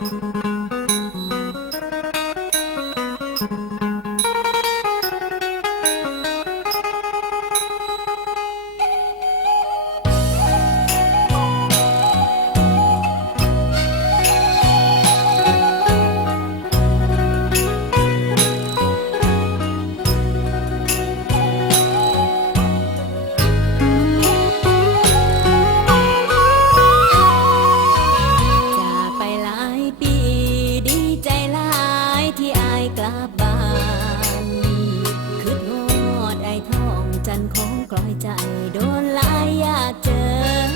จา มันคงกลอยใจโดนหลายอยากเจอ